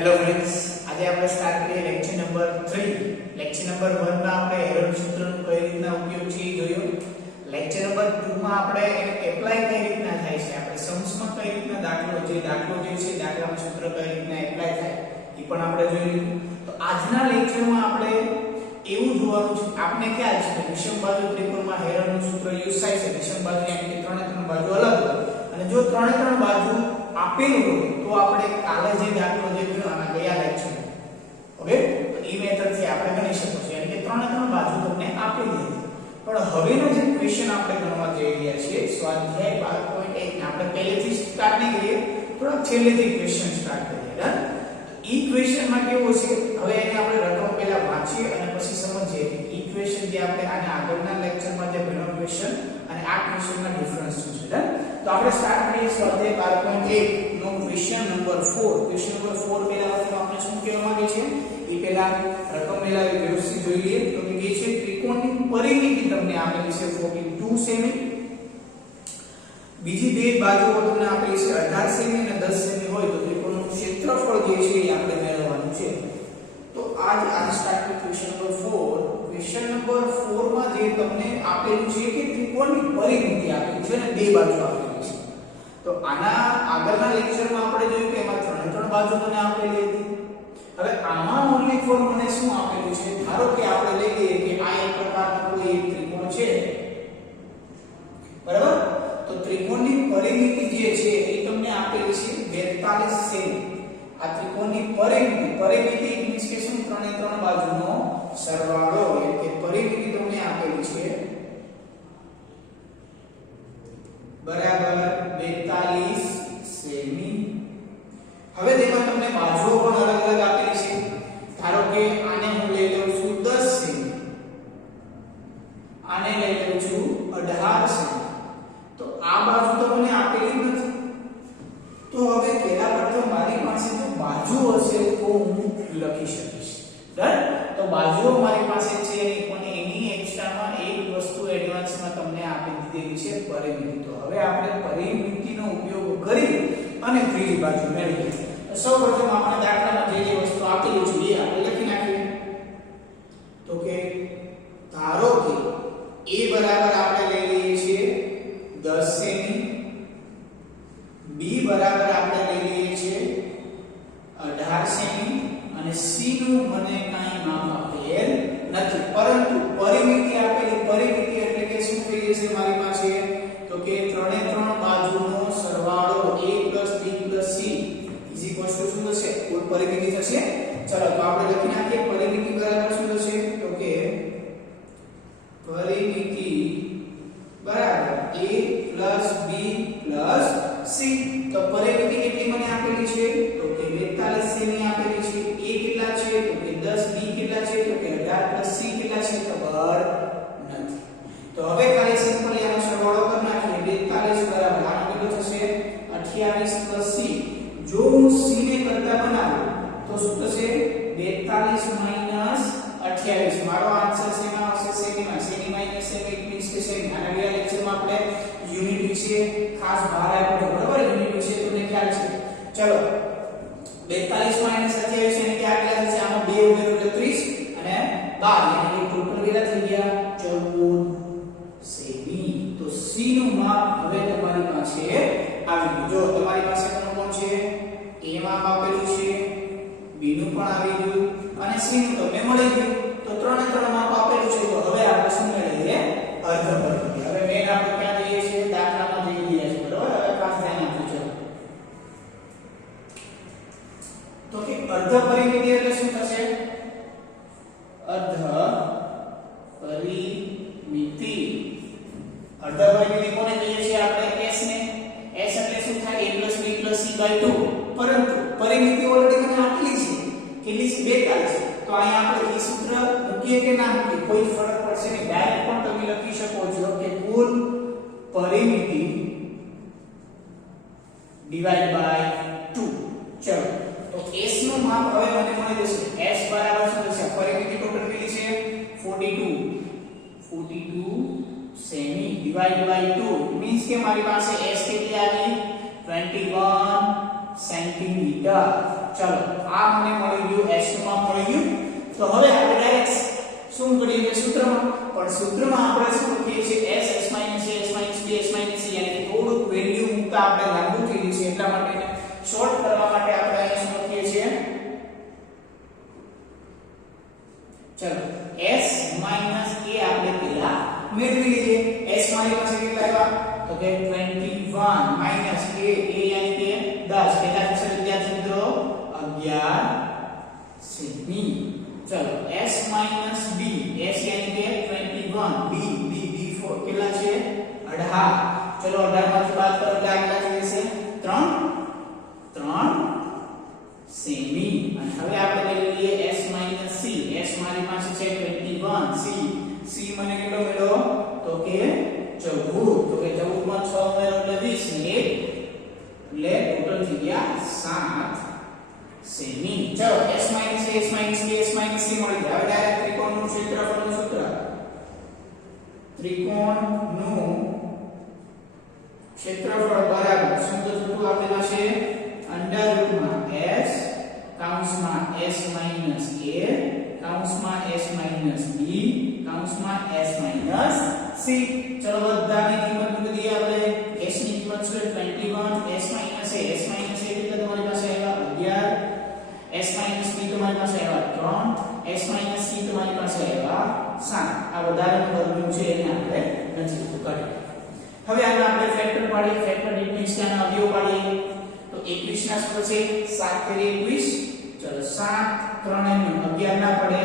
Hello friends, આજે આપણે start કરીએ લેક્ચર નંબર 3. લેક્ચર નંબર 1 માં આપણે હેરોલ્ડ સૂત્રનો કઈ રીતના ઉપયોગ છે એ જોયો. લેક્ચર નંબર 2 માં આપણે એને એપ્લાય કઈ રીતના થાય છે, આપણે સમ્સમાં કઈ રીતના દાખલો જે છે દાખલામાં સૂત્ર કઈ રીતના એપ્લાય થાય એ પણ આપણે જોયું. તો આજના લેક્ચરમાં આપણે એવું જોવાનું છે, આપને ખ્યાલ છે કે વિષમ બાજુ ત્રિકોણમાં હેરોલ્ડનું સૂત્ર યુઝ થાય છે. વિષમ બાજુ એટલે કે ત્રણે બાજુ અલગ હોય અને જો ત્રણે બાજુ આપેલું હોય તો આપણે કાલે જે દાખલો જે ગયો આના ગયા લેક્ચર, ઓકે, તો એ મેથડ થી આપણે ગણી શકીએ છીએ. એટલે કે ત્રણે બાજુ તમને આપેલી હતી. પણ હવેનો જે ક્વેશ્ચન આપણે ગણવા જઈ રહ્યા છીએ સ્વાધ્યાય 12.1 આપણે પહેલેથી સ્ટાર્ટ નહીં કરીએ, થોડા છેલ્લેથી ક્વેશ્ચન સ્ટાર્ટ કરીએ. ડન. ઈ ક્વેશ્ચન માં કેવું છે, હવે એને આપણે રકમ પહેલા વાંચીએ અને પછી સમજીએ કે ઈક્વેશન જે આપણે આના આગળના લેક્ચરમાં જે ભણ્યો ક્વેશ્ચન અને આ ક્વેશ્ચનના ડિફરન્સ શું છે. ડન. તો આપણે સ્ટાર્ટ કરીએ સ્વાધ્યાય 12.1 નો ક્વેશ્ચન નંબર 4. ક્વેશ્ચન નંબર 4 પહેલા આપણે શું કહેવા માંગે છે એ પહેલા રકમ મેળવી વ્યવસ્થિત જોઈ લઈએ. તો કે છે ત્રિકોણની પરિમિતિ તમને આપેલી છે 42 સેમી, બીજી બે બાજુઓ તમને આપેલી છે 18 સેમી અને 10 સેમી હોય તો ત્રિકોણનું ક્ષેત્રફળ જે છે એ આપણે મેળવવાનું છે. તો આજ સ્ટાર્ટ કરીએ ક્વેશ્ચન નંબર 4. ક્વેશ્ચન નંબર 4 માં જે તમને આપેલું છે કે ત્રિકોણની પરિમિતિ આપેલી છે અને બે બાજુ આપેલી છે. તો આના આગળના લેક્ચરમાં આપણે જોયું કે એમાં ત્રણ બાજુ મને આપેલી હતી. હવે આમાં ઓન્લી ફોર મને શું આપેલું છે, ધારો કે આપણે લઈ લઈએ કે આ એક પ્રકારનો કોઈ એક ત્રિકોણ છે, બરાબર. તો ત્રિકોણની પરિમિતિ જે છે એ તમને આપેલી છે 42 સેમી. આ ત્રિકોણની પરિમિતિ મીન્સ કે શું, ત્રણ બાજુનો સરવાળો એટલે કે પરિમિતિ તમને આપેલી છે બરાબર 42 સેમી. હવે તેમાં તમને બાજુઓ પણ અલગ અલગ આપેલી છે. ધારો કે આને હું લઈ લઉં છું 10 સેમી, આને લઈ લઉં છું 18 સેમી. તો આ બાજુ તો મને આપેલી નથી. તો હવે પહેલા પ્રથમ મારી પાસે જો બાજુ હશે તો હું લખી શકીશ. ડન. તો બાજુઓ મારી પાસે છે પણ એની એક્સ્ટ્રામાં એક વસ્તુ એડવાન્સમાં તમને આપી દીધેલી છે પરિમિતિ. તો હવે આપણે પરિમિતિનો ઉપયોગ કરી અને ત્રીજી બાજુ મેળવીએ. તો સૌપ્રથમ આપણે દાખલામાં જે વસ્તુ આપેલી છે એ આપણે લખી નાખીએ. તો કે ધારો કે a બરાબર આપણે લઈ લઈએ છીએ 10 સેમી, b બરાબર આપણે લઈ લઈએ છીએ 18 સેમી અને c નું મને કાંઈ માપ આપેલ નથી, પરંતુ પરિમિતિ આપેલી. પરિમિતિ એટલે કે શું થઈ જશે મારી પાસે, તો કે ત્રણ બાજુનો સરવાળો a b c શું થશે, કુલ પરિમિતિ થશે. ચલો તો આપણે લખી નાખીએ પરિમિતિ બરાબર શું થશે, તો કે પરિમિતિ બરાબર a b c. તો પરિમિતિ કેટલી મને આપેલી છે, તો કે 42 સેમી આપેલી છે. a કેટલા છે, તો કે 10, b કેટલા છે, તો કે 18 c કેટલા છે, ખબર નથી. તો હવે ખાલી સિમ્પલી આનો સરવાળો કરી નાખીએ. 42 બરાબર આનો કેટલો થશે 28 c. જો હું c ને કરતા બનાવું તો શું થશે 42 28. મારો આન્સર શેમાં આવશે, સેમીમાં. સેમી માઈનસ સેમી ઇટ મીન્સ કે સેમી. આના ગયા લેક્ચરમાં આપણે યુનિટ વિશે ખાસ ભાર આપ્યો હતો, બરાબર. યુનિટ વિશે તમને ખ્યાલ છે. ચલો 42 - 28 એટલે કે આ કેટલા થશે, આમાં 2 ઉમેરો એટલે 30 અને 12 એટલે ટોટલ કેટલા થઈ ગયા 14 સેમી. તો c નું માપ હવે તમારી પાસે આવી ગયું. જો તમારી પાસે કોણ છે, a માપ આપેલું છે, b નું પણ આવી ગયું અને c નું તમને મળી ગયું. તો ત્રણ માપ આપેલું છે. તો હવે આપણે શું મેળવીએ, અર્ધ પરિમિતિ. હવે મેન આપણે ક્યાં જઈએ છીએ, દાખલામાં જઈ રહ્યા છીએ, બરાબર. હવે ખાસ ધ્યાન આપજો. તો કે અર્ધ પરિમિતિ એટલે શું થશે, અર્ધ પરિમિતિ. અર્ધ પરિમિતિ કોને કહીએ છીએ આપણે, s ને. s એટલે શું થાય, a b c 2. પરંતુ પરિમિતિ ઓલરેડી મને આપેલી છે, કેટલી છે 42. તો અહીંયા આપણે એ સૂત્ર મૂકીએ કે ના મૂકીએ કોઈ ફરક પડશે નહીં. ડાયરેક્ટ પણ તમે લખી શકો છો કે કુલ પરિમિતિ ડિવાઇડ બાય 2. ચલો તો s નું માપ હવે મને મળી જશે. s બરાબર શું થશે, પરિમિતિ ટોટલ કેટલી છે 42 સેમી ડિવાઇડ બાય 2 મીન્સ કે મારી પાસે s કેટલી આવી 21 સેન્ટીમીટર. ચલો આ મને મળી ગયું s2 માં મળી ગયું. તો હવે આપણે ડાયરેક્ટ શું કરીએ સૂત્રમાં, પણ સૂત્રમાં આપણે શું લખીએ છીએ s s - a s - b s - c, યાની કે થોડુંક વેલ્યુ મૂકતા આપણે લાંબુ થઈ ગયું છે એટલા માટે શોર્ટ કરવા માટે આપણે અહીંયા શું લખીએ છીએ, ચલો s - a આપણે પહેલા મેળવી લઈએ. s મારી પાસે કેટલા આવ્યા તો કે 21 માઈનસ a યાની કે 10 કેટલા થશે વિદ્યાર્થી મિત્રો 11 સેમી. ચલો s માઈનસ b, s यानी के 21, b 4 કેટલા છે 18. ચલો 18 માંથી બાદ કરો એટલે કેટલા થઈ જશે 3 સેમી. અને હવે આપણે લઈ લઈએ s માઈનસ c, s મારી પાસે છે 21, c મને કેટલો મળ્યો તો કે 14, તો કે 14 માં 6 ઉમેરો એટલે 20 ને 1 એટલે ટોટલ થઈ ગયા 7 સેમી. ચલો s - a s - b s - c મળી જાય. હવે ડાયરેક્ટ ત્રિકોણનું ક્ષેત્રફળનું સૂત્ર, ત્રિકોણનું ક્ષેત્રફળ બરાબર શું તો સૂત્ર આપેલું પાસે અંડરરૂટમાં s કૌંસમાં s - a કૌંસમાં s - b કૌંસમાં s - c. ચલો બધાની કિંમત મૂકી દઈએ આપણે. s ની કિંમત છે 21, s - a કેટલા તમારી પાસે આવ્યા 11, s - b તમારી પાસે આવ્યા 3, s - c તમારી પાસે આવ્યા 7. આ વધારાનું વર્ગનું છે એને આપણે નથી કાઢી. હવે આને આપણે ફેક્ટર પાડીએ. ફેક્ટર ડિફરન્સ ના અવયવ પાડીએ તો 21 ના શું થશે 7 કરી 21. ચલો 7 3 ને 11 ના પડે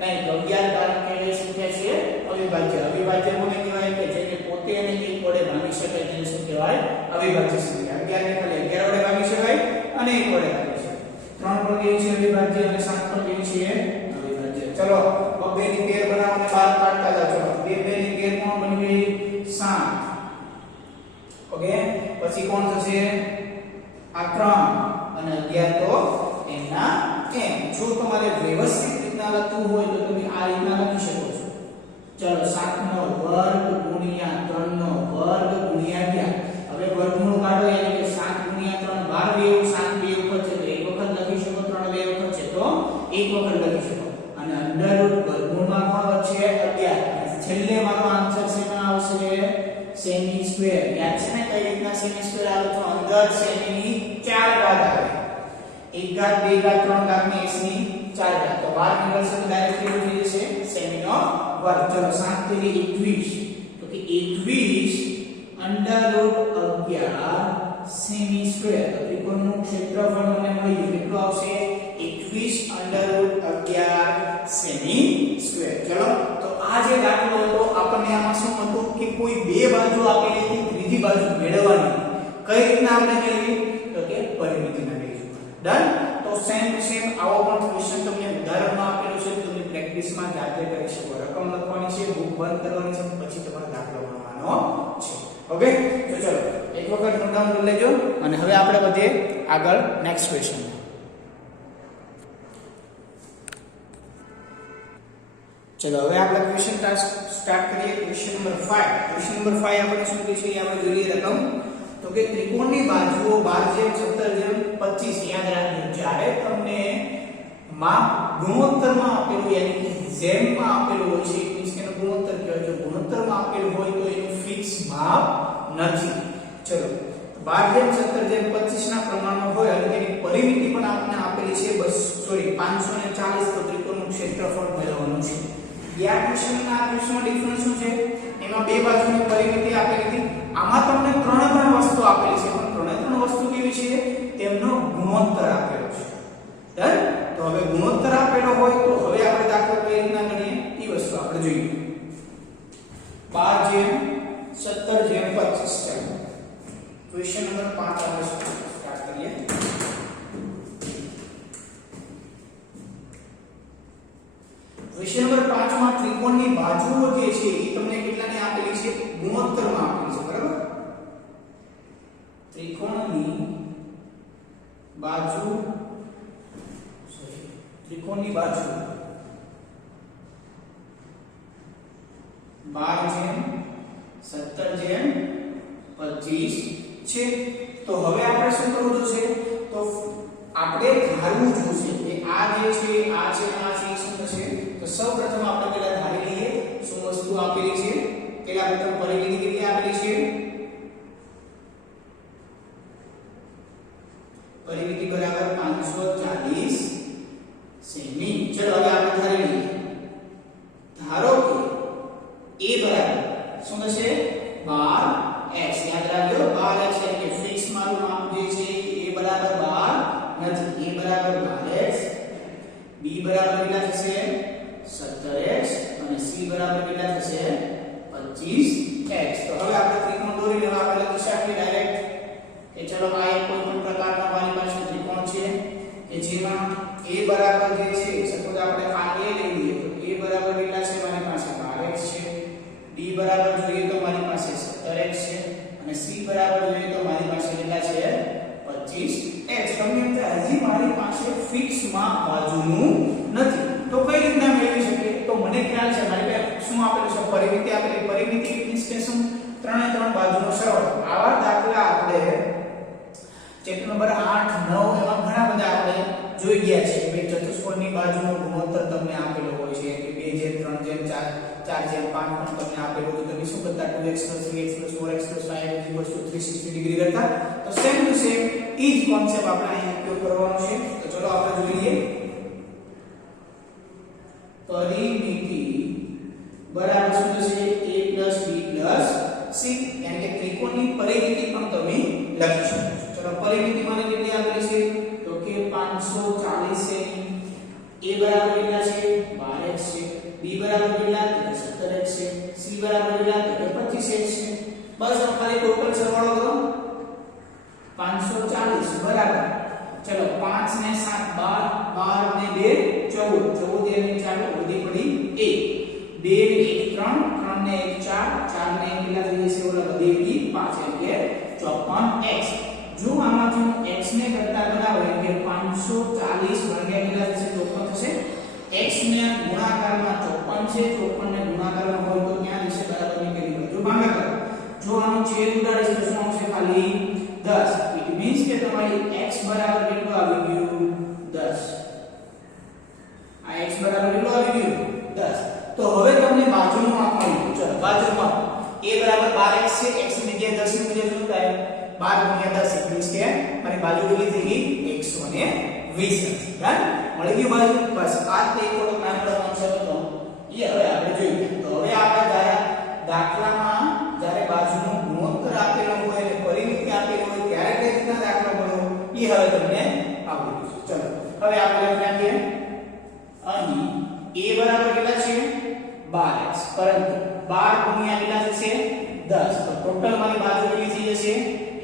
નહીં તો 11 કારણ કે એ સંખ્યા છે અવિભાજ્ય. અવિભાજ્ય કોને કહેવાય કે જેને પોતે અને એક વડે ભાગી શકાય તેને શું કહેવાય અવિભાજ્ય સંખ્યા. 11 ને ખાલી 11 વડે ભાગી શકાય અને 1 વડે ભાગી શકાય. 3 પણ કેવી છે અવિભાજ્ય અને 7 પણ કેવી છે અવિભાજ્ય. ચલો 2 ની પેર બનાવોને બહાર કાઢતા જાઓ. ચલો 2 ની પેર કોણ બની ગઈ 7. ઓકે પછી કોણ થશે આ 3 અને 11 તો એના એમ. જો તમારે વ્યવસ્થિત રીતના લખવું હોય તો તમે આ રીતના લખી શકો છો. ચલો 7 નો વર્ગ ગુણ્યા 3 નો વર્ગ ગુણ્યા 11. હવે વર્ગમૂળ કાઢો યાની કે 7 ગુણ્યા 3 12 બે 7 બે વખત છે તો એક વખત લખી શકો, 3 બે વખત છે તો એક વખત લખી શકો. અને અંડરરૂટ વર્ગમૂળમાં કોણ વચ્ચે 11. છેલ્લે મારો આન્સર શેમાં આવશે સેમી સ્ક્વેર. યાદ છે ને કઈ રીતના સેમી સ્ક્વેર આવે તો અંદર સેમીની 4 ઘાત આવે. 1 ઘાત 2 ઘાત 3 ઘાત ને s ની 4 ઘાત. તો 12 નીકળશે તો ડાયરેક્ટ કેટલું થઈ જશે સેમીનો વર્ગ. ચલો 7 તેરી 21 તો કે 21 અંડરરૂટ 11 સેમી સ્ક્વેર. તો ત્રિકોણનું ક્ષેત્રફળ મને મળી ગયું કેટલું આવશે 21 અંડરરૂટ 11 સેમી સ્ક્વેર. ચલો તો આ જે દાખલો હતો આપણને આમાં શું હતું કે કોઈ બે બાજુ આપેલી હતી, ત્રીજી બાજુ મેળવવાની. કઈ રીતના આપણે મેળવી તો કે પરિમિતિના બેઝ ઉપર. ડન. તો સેમ આવો પણ ક્વેશ્ચન તમને ઉદાહરણમાં આપેલું છે, તમે પ્રેક્ટિસમાં જાતે કરી શકો. રકમ લખવાની છે, બુક બંધ કરવાની છે, પછી તમારે દાખલો ગણવાનો છે. ઓકે તો ચલો એક વખત નોટ ડાઉન કરી લેજો અને હવે આપણે વધીએ આગળ નેક્સ્ટ ક્વેશ્ચન. ચલો હવે આપણે ક્વેશ્ચન સ્ટાર્ટ કરીએ. Question number 5. ક્વેશ્ચન નંબર 5 આપણે શું કહે છે આપણે જોઈએ રકમ. તો કે ત્રિકોણની બાજુઓ 12/17/25. યાદ રાખજો જ્યારે તમને માપ ગુણોત્તરમાં આપેલું યાની કે જેમમાં આપેલું હોય છે મીન્સ કે ગુણોત્તર કહેવાય. જો ગુણોત્તરમાં આપેલું હોય તો એનું ફિક્સ માપ નથી. ચલો 12/17/25 ના પ્રમાણમાં હોય અને તેની પરિમિતિ પણ આપણને આપેલી છે 540. તો ત્રિકોણનું ક્ષેત્રફળ મેળવવાનું છે. આ ક્વેશ્ચનના આ ક્વેશ્ચનનો ડિફરન્સ શું છે? એમાં બે બાજુની પરિમિતિ આપેલી હતી. આમાં તમને ત્રણ વસ્તુ આપેલી છે પણ ત્રણ વસ્તુ કેવી છે તેમનો ગુણોત્તર આપેલો છે. ડન. તો હવે ગુણોત્તર આપેલો હોય તો હવે આપણે દાખલો કઈ રીતના ગણીએ એ વસ્તુ આપણે જોઈએ. 12/17/25. ક્વેશ્ચન નંબર 5 આપણે સ્ટાર્ટ કરીએ. ક્વેશ્ચન નંબર 5 માં ત્રિકોણની બાજુઓ જે છે એ તમને કેટલાની આપેલી છે ગુણોત્તરમાં આપેલી છે. બરાબર. ત્રિકોણની બાજુ 12/17/25 છે. તો હવે આપણે શું કરવું છે તો આપણે ધારવું જોશે કે આ જે છે આ છે આ છે શું થશે તો સૌપ્રથમ આપણે પહેલા ધારી લઈએ શું વસ્તુ આપેલી છે પહેલા પ્રથમ પરિમિતિ કેટલી આપેલી છે પરિમિતિ બરાબર 540 સેમી ચલો હવે આપણે ધારી લઈએ ધારો કે a બરાબર શું થશે 12x યાદ રાખજો 12x એટલે કે ફિક્સ મારું માપ જે છે a બરાબર 12 નથી a બરાબર 12x b બરાબર કેટલા થશે 17x અને c બરાબર કેટલા થશે 25x તો હવે આપણે ત્રિકોણ દોરી લેવા આપણે લખી શકીએ ડાયરેક્ટ કે ચલો આ એક કોઈ પણ પ્રકારનો મારી પાસે ત્રિકોણ છે કે જેમાં a બરાબર જે છે સપોઝ આપણે આ a લઈ લઈએ તો a બરાબર કેટલા છે મારી પાસે 12x છે b બરાબર જોઈએ તો મારી પાસે 17x છે અને c બરાબર જોઈએ તો મારી પાસે કેટલા છે 25x તમને એમ થાય હજી મારી પાસે ફિક્સ માપ બાજુનું નથી તો કઈ રીતના મેળવી શકીએ તો મને ખ્યાલ છે મારી પાસે શું આપેલું છે પરિમિતિ આપેલી પરિમિતિ મીન્સ કે શું ત્રણે ત્રણ બાજુનો સરવાળો આવા દાખલા આપણે ચેપ્ટર નંબર 8 9 એમાં ઘણા બધા આપણે જોઈ ગયા છે કે ચતુષ્કોણની બાજુનો ગુણોત્તર તમને આપેલો હોય છે કે 2:3:4 4:5 પણ તમને આપેલો તો તમે શું કરતા 2x 3x 4x 5 360 ડિગ્રી કરતા તો સેમ ટુ સેમ ઈ જ કોન્સેપ્ટ આપણે અહીં ઉપયોગ કરવાનો છે તો ચલો આપણે જોઈ લઈએ પરિમિતિ બરાબર શું થશે a b c યાની કે ત્રિકોણની પરિમિતિ પણ તમે લખી શકો છો ચલો પરિમિતિ મને કેટલી આપેલી છે તો કે 540 સેમી a બરાબર કેટલા છે 12x છે b બરાબર કેટલા તો 17x છે c બરાબર કેટલા તો 25x છે બસ આ ખાલી ટોટલ સરવાળો કરો 540 બરાબર ચલો 5 ને 7 12 12 ને 2 14 14 ને 4 વધી પડી 1 2 ને 1 3 3 ને 1 4 4 ને 1 કેટલા થઈ જશે ઓલા વધી 5 એટલે 54x જો આમાંથી હું x ને કરતા બનાવો એટલે 540 ભાગ્યા કેટલા થશે 54 થશે x ને ગુણાકારમાં 54 છે 54 ને ગુણાકારમાં હોય તો ક્યાં જશે બરાબરની કરી બાજુ ભાગાકાર જો આનો છેદ ઉડાડીશ તો શું આવશે ખાલી 10 ઇટ મીન્સ કે તમારી x બરાબર કેટલું આવી ગયું 10 આ x બરાબર કેટલું આવી ગયું 10 તો હવે તમને બાજુનું માપ મળ્યું ચલો બાજુનું માપ a બરાબર 12x છે x ની જગ્યાએ 10 ની જગ્યાએ શું થાય 12 * 10 એટલે કે મારી બાજુ કેટલી થઈ ગઈ 120 રાઈટ મળી ગયું બાજુ બસ આ તે થોડો નાનો કોન્સેપ્ટ હતો એ હવે આપણે જોઈએ તો હવે આપણે દાખલામાં જ્યારે બાજુનો ગુણોત્તર આપેલો હોય અને પરિમિતિ આપેલી હોય ત્યારે કઈ રીતના દાખલા ગણો એ હવે તમને આવડે છે ચલો હવે આપણે લખીએ અહીં a બરાબર કેટલા છે 12x પરંતુ 12 * કેટલા થશે 10 તો ટોટલ મારી બાજુ કેટલી થઈ જશે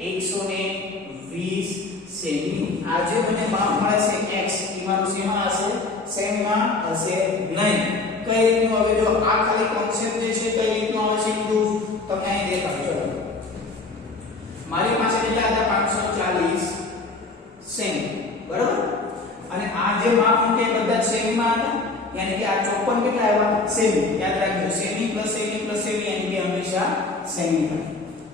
120 સેમી આ જે મને માપ મળે છે x એ મારું શેમાં હશે સેમીમાં હશે નહીં કઈ રીતનું હવે જો આ ખાલી કોન્સેપ્ટ જે છે કઈ રીતનું આવે છે બધું તમને અહીં દેખાડજો મારી પાસે કેટલા હતા 540 સેમી બરાબર અને આ જે માપ છે એ બધા સેમીમાં હતા યાની કે આ 54 કેટલા આવ્યા સેમી યાદ રાખજો સેમી + સેમી + સેમી યાની કે હંમેશા સેમી થાય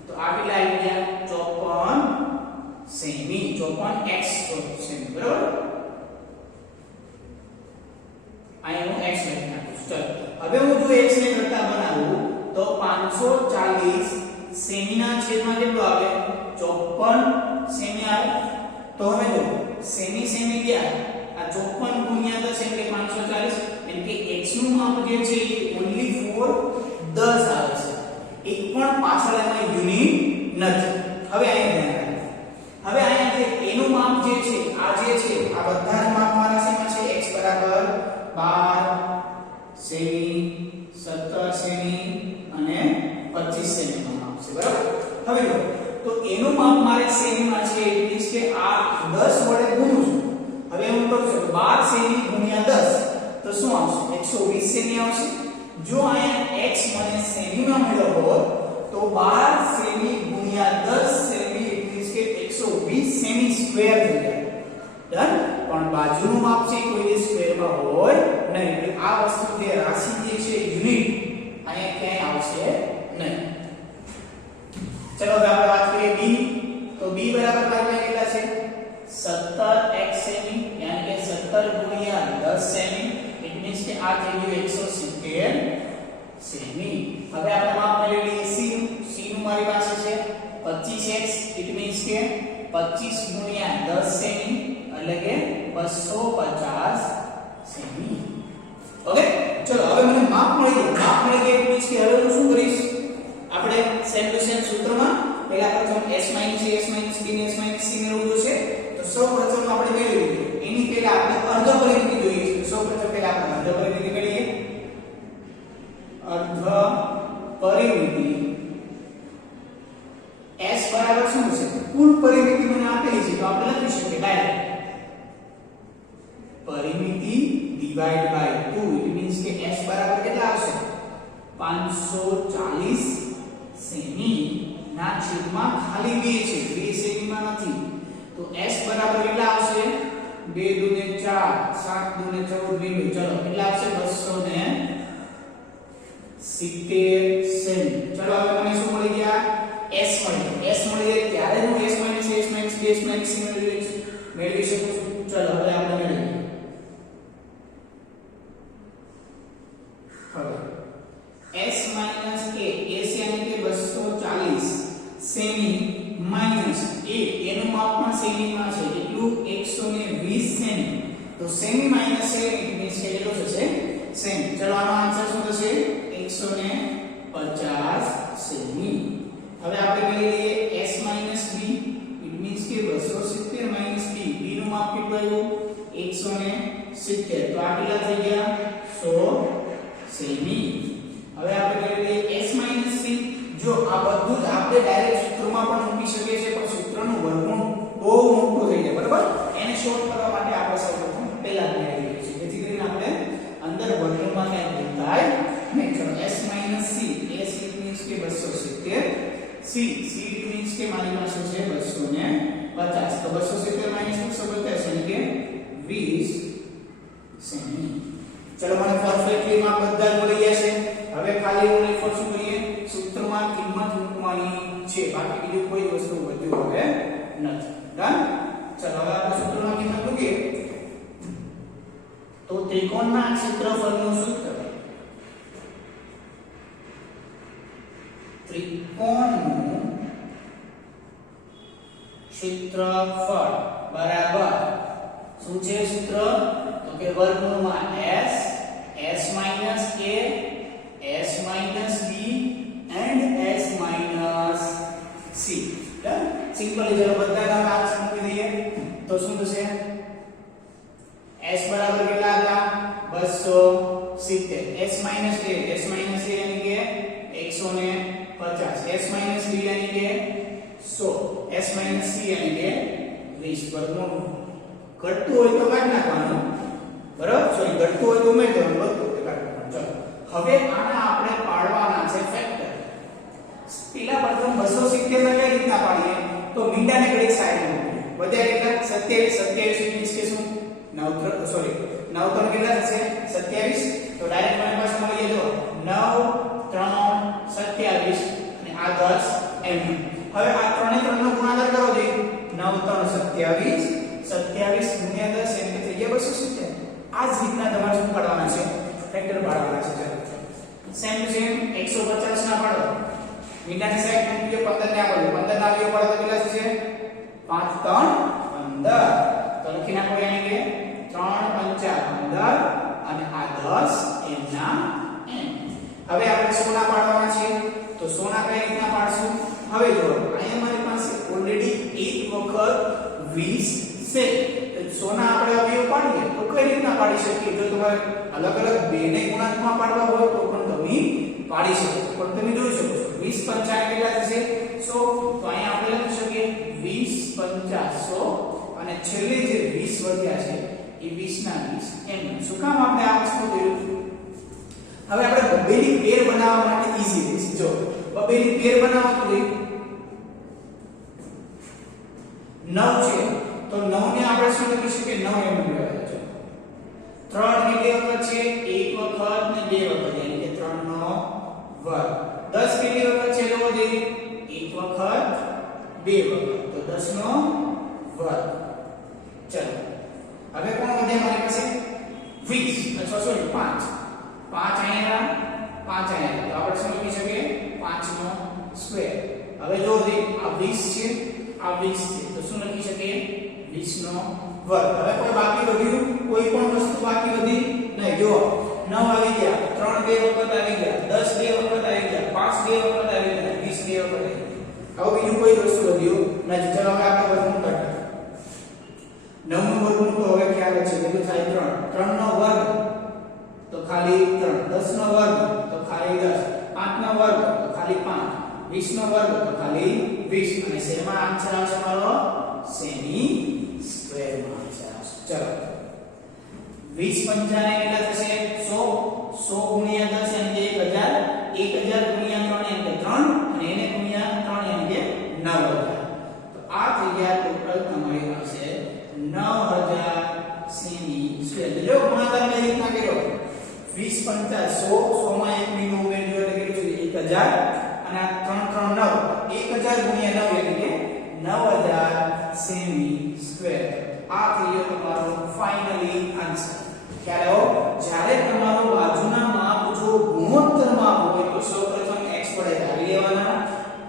તો આ કેટલા આવી ગયા 54 સેમી 54x સેમી બરાબર અહીંયા હું x લખી નાખું ચલો હવે હું જો x ને કરતા બનાવું તો 540 સેમીના છેદમાં કેટલું આવે 54 સેમી આવે તો હવે જો સેમી સેમી ગયા આ 54 * 10 એટલે 540 એટલે કે x નું માપ જે છે એ ઓન્લી ફોર 10 આવે છે એક પણ પાછળ એમાં યુનિટ નથી હવે અહીંયા હવે અહીંયા જે એનું માપ જે છે આ બધા જ માપ મારા શેમાં છે x બરાબર 12 સેમી 17 સેમી અને 25 સેમી નું માપ છે બરાબર હવે જો તો એનું માપ મારે સેમીમાં છે એટલે કે આ 10 વડે ગુણું છું હવે હું કરું છું 12 સેમી * 10 તો શું આવશે 120 સેમી આવશે જો અહીંયા x મને સેમીમાં મળ્યો હોત તો 12 સેમી * 10 સેમી એટલે કે 120 સેમી સ્ક્વેર થઈ જાય ડન પણ બાજુનું માપ છે કોઈ દે સ્ક્વેરમાં હોય નહીં એટલે આ વસ્તુ જે રાશિ જે છે યુનિટ અહીંયા ક્યાંય આવશે નહીં ચલો હવે આપણે વાત કરીએ b તો b બરાબર કેટલા છે 17x સેમી यानी કે 17 ગુણ્યા 10 સેમી ઇટ મીન્સ કે આ થઈ ગયું 170 સેમી હવે આપણે માપ મળી લઈએ c નું મારી પાસે છે 25x ઇટ મીન્સ કે 25 ગુણ્યા 10 સેમી એટલે કે 250 સેમી ઓકે ચલો હવે મને માપ મળી ગયા ઇટ મીન્સ કે હવે હું શું કરીશ આપણે સેમ ટુ સેમ સૂત્રમાં પહેલા પ્રથમ s - a s - b ને s - c મેળવવું છે તો સૌપ્રથમ આપણે મેળવી લઈએ એની પહેલા આપણે અર્ધ પરિમિતિ જોઈએ છે સૌપ્રથમ પહેલા આપણે અર્ધ પરિમિતિ મેળવીએ અર્ધ પરિમિતિ s બરાબર શું છે કુલ પરિમિતિ મને આપેલી છે તો આપણે લખી શકીએ ડાયરેક્ટ પરિમિતિ ડિવાઇડ બાય 2 ઇટ મીન્સ કે s બરાબર કેટલા આવશે 540 સેમી ના છેદમાં ખાલી 2 છે 2 સેમી માં નથી તો s બરાબર કેટલા આવશે 2 દુને 4 7 દુને 14 બિંદુ ચલો કેટલા આવશે 270 સેમી ચલો હવે મને શું મળી ગયા s મળી ગયા ત્યારે હું s - a s - b s - c મેળવી શકું છું ચલો હવે આપણે મેળવીએ હવે s - a s यानी કે 240 સેમી માઈનસ a એનું માપ પણ સેમી માં છે એટલું 120 સેમી તો સેમી માઈનસ સેમી ઇટ મીન્સ કે કેટલું થશે સેમી ચલો આનો આન્સર શું થશે 150 સેમી હવે આપણે મેળવી લઈએ s - b ઇટ મીન્સ કે 270 - b b નું માપ કેટલું આવ્યું 170 તો આ કેટલા થઈ ગયા 100 સેમી હવે આપણે મેળવી લઈએ s - c જો આ બધું જ આપણે ડાયરેક્ટ સૂત્રમાં પણ મૂકી શકીએ છીએ પણ સૂત્રનું વર્ગમૂળ બહુ મોટું થઈ જાય બરાબર એને શોર્ટ કરવા માટે આપણે સૌપ્રથમ પહેલા મેળવીએ છીએ જેથી કરીને આપણે અંદર વર્ગમૂળમાં ક્યાંય ભૂલતાય નહીં ચલો s - c s it means કે 270 c it means કે મારી પાસે છે 250 તો 270 - 250 એટલે કે 20 સેમી ચલો મને પરફેક્ટલી માપ બધા મળી ગયા છે હવે ખાલી હું એક શું કરીએ સૂત્રમાં કિંમત મૂકવાની છે બાકી બીજું કોઈ વસ્તુ વધ્યું હવે નથી ડન ચલો હવે આપણે સૂત્રમાં કિંમત મૂકીએ તો ત્રિકોણના ક્ષેત્રફળનું સૂત્ર ત્રિકોણનું ક્ષેત્રફળ બરાબર શું છે સૂત્ર તો કે વર્ગમૂળમાં s s - a s - b and s - c done simply ચલો બધા કામ આન્સર મૂકી દઈએ તો શું થશે s બરાબર કેટલા હતા 270 s - a यानी કે 150 s - b यानी કે 100 s - c यानी કે 20 વર્ગમૂળ ઘટતું હોય તો કાઢી નાખવાનું બરાબર સોરી ઘટતું હોય તો ઉમેરી દેવાનું વધતું હોય તો કાઢી નાખવાનું ચલો હવે આના આપણે પાડવાના છે ફેક્ટર પેલા પ્રથમ 270 ને કઈ રીતના પાડીએ તો મીંડાને ઘડીક સાઈડ મૂકીએ વધ્યા કેટલા 27 મીન્સ કે શું 9 સોરી 9 3 કેટલા થશે 27 તો ડાયરેક્ટ મારી પાસે મળી જજો 9 3 27 અને આ 10 એમ હવે આ 3 ને 3 નો ગુણાકાર કરો જોઈએ 9 3 27 ગુણ્યા 10 એમ કે થઈ ગયા 270 આ જ રીતના તમારે શું પાડવાના છે ફેક્ટર પાડવાના છે સેમ ટુ સેમ 150 ના પાડો મીંડાની સાઈડ મૂકીએ 15 ને આગળ 15 ના આવ્યો પાડો તો કેટલા થશે 5 3 15 તો લખી નાખો yani કે 3 5 15 અને આ 10 એમના એમ હવે આપણે સોના પાડવાના છે તો સોના કઈ રીતના પાડશું હવે જો અહીંયા મારી પાસે ઓલરેડી એક વખત 20 છે સોના આપણે અવયવ પાડીએ તો કઈ રીતના પાડી શકીએ જો તમારે અલગ અલગ બેને ગુણાંકમાં પાડવા હોય તો પણ તમે પાડી શકો પણ તમે જોઈ શકો છો 20 55 કેટલા થશે 100 તો અહીંયા આપણે લખી શકીએ 20 50 100 અને છેલ્લે જે 20 વધ્યા છે એ 20 ના 20 એમ શું કામ આપણે આ વસ્તુ કર્યું હવે આપણે બબેની પેર બનાવવા માટે ઈઝી રહેશે જો બબેની પેર બનાવવા તો 9 છે તો 9 ને આપણે શું લખી શકીએ 9 એમ લખી શકીએ 3 કેટલી વખત છે એક વખત ને બે વખત એટલે કે 3 નો વર્ગ 10 કેટલી વખત છે જોવો જોઈએ એક વખત બે વખત તો 10 નો વર્ગ ચલો આ 20 છે તો શું લખી શકીએ 20 નો વર્ગ. હવે કોઈ બાકી વધ્યું, કોઈ પણ વસ્તુ બાકી વધી નહીં. જો 9 આવી ગયા, 3 બે વખત આવી ગયા, 10 બે વખત આવી ગયા, 5 બે વખત આવી ગયા, 20 બે વખત આવી ગયા. હવે બીજું કોઈ વસ્તુ વધ્યું નથી. ચલો હવે આપણે વર્ગમૂળ કાઢીએ. 9 નું વર્ગમૂળ તો હવે ખ્યાલ છે કેટલું થાય 3. 3 નો વર્ગ તો ખાલી 3, 10 નો વર્ગ તો ખાલી 10, 5 નો વર્ગ તો ખાલી 5, 20 નો વર્ગ તો ખાલી 20 અને શેમાં આન્સર આવશે મારો સેમી સ્ક્વેર માં આન્સર આવશે. ચલો 20 પંચાને કેટલા થશે 100, 100 ગુણ્યા 10 એટલે 1000, 1000 ગુણ્યા 3 એટલે 3 અને એને ગુણ્યા 3 એટલે 9000. તો આ થઈ ગયા ટોટલ તમારી પાસે 9000 સેમી સ્ક્વેર. જો ગુણાકાર કઈ રીતના કર્યો 20 પંચા 100, 100 માં 1 મીનો ઉમેર્યો એટલે કેટલું છે 1000 અને આ 3 3 9, 1000 ગુણ્યા 9 એટલે 9000 સેમી સ્ક્વેર. આ થઈ ગયો તમારો ફાઇનલી આન્સર. ખ્યાલ આવ્યો? જ્યારે તમારો બાજુના માપ જો ગુણોત્તર માપ હોય તો સૌપ્રથમ x વડે ભાગી લેવાના,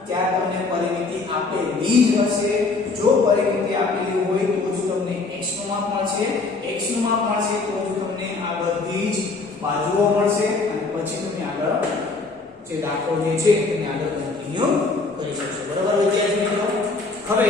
ત્યાં તમને પરિમિતિ આપેલી જ હશે. જો પરિમિતિ આપેલી હોય તો જ તમને x નું માપ મળશે, x નું માપ મળશે તો જ તમને આ બધી જ બાજુઓ મળશે અને પછી તમે આગળ જે દાખલો જે છે તેને આગળ કન્ટિન્યુ કરી શકશો. બરાબર વિદ્યાર્થી મિત્રો? હવે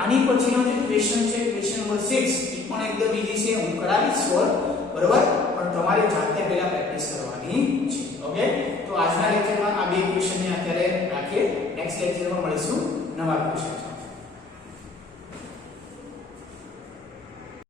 આની પછીનો જે ક્વેશ્ચન છે ક્વેશ્ચન નંબર 6 એ પણ એકદમ ઈઝી છે. હું કરાવીશ સોલ્વ, બરાબર, પણ તમારે જાતે પહેલા પ્રેક્ટિસ કરવાની છે. ઓકે, તો આજના લેક્ચરમાં આ બે ક્વેશ્ચનને અત્યારે રાખીએ. નેક્સ્ટ લેક્ચરમાં મળીશું નવા ક્વેશ્ચન.